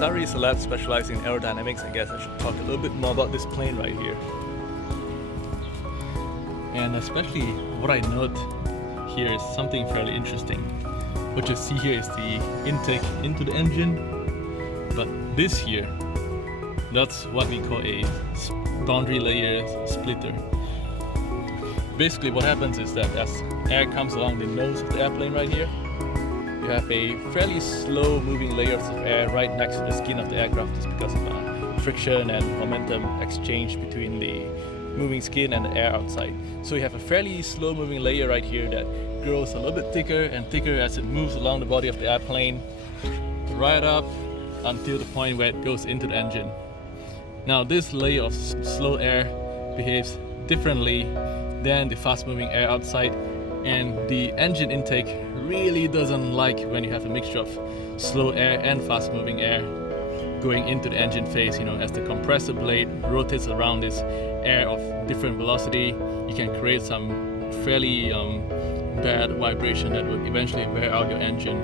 ASARE is a lab specializing in aerodynamics. I guess I should talk a little bit more about this plane right here. And especially what I note here is something fairly interesting. What you see here is the intake into the engine, but this here, that's what we call a boundary layer splitter. Basically what happens is that as air comes along the nose of the airplane right here, you have a fairly slow moving layers of air right next to the skin of the aircraft just because of friction and momentum exchange between the moving skin and the air outside. So you have a fairly slow moving layer right here that grows a little bit thicker and thicker as it moves along the body of the airplane, right up until the point where it goes into the engine. Now this layer of slow air behaves differently than the fast moving air outside, and the engine intake really doesn't like when you have a mixture of slow air and fast moving air going into the engine phase. You know, as the compressor blade rotates around this air of different velocity, you can create some fairly bad vibration that will eventually wear out your engine,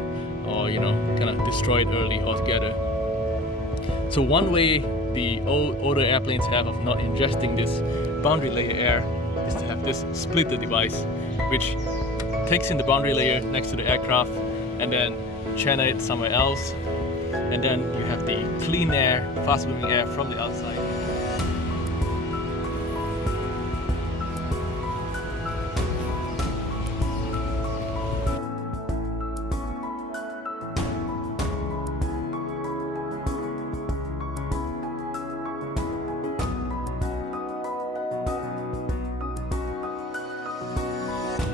or kind of destroy it early altogether. So one way the older airplanes have of not ingesting this boundary layer air is to have this splitter device, which takes in the boundary layer next to the aircraft and then channel it somewhere else, and then you have the clean air, fast moving air from the outside.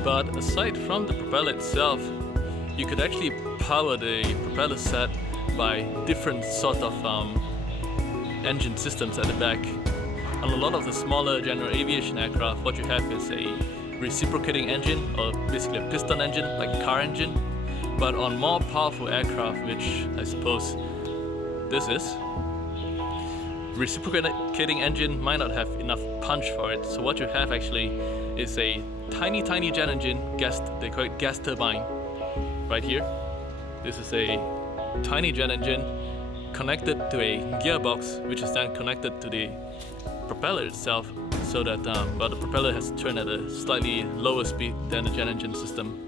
But aside from the propeller itself, you could actually power the propeller set by different sort of engine systems at the back. On a lot of the smaller general aviation aircraft, what you have is a reciprocating engine, or basically a piston engine, like a car engine. But on more powerful aircraft, which I suppose this is, reciprocating engine might not have enough punch for it. So what you have actually is a tiny jet engine, they call it gas turbine, right here. This is a tiny jet engine connected to a gearbox, which is then connected to the propeller itself, so that the propeller has to turn at a slightly lower speed than the jet engine system.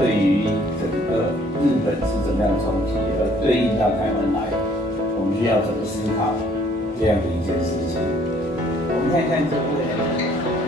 对于整个日本是怎么样的冲击，而对应到台湾来，我们需要怎么思考这样的一件事情。我们看看这位。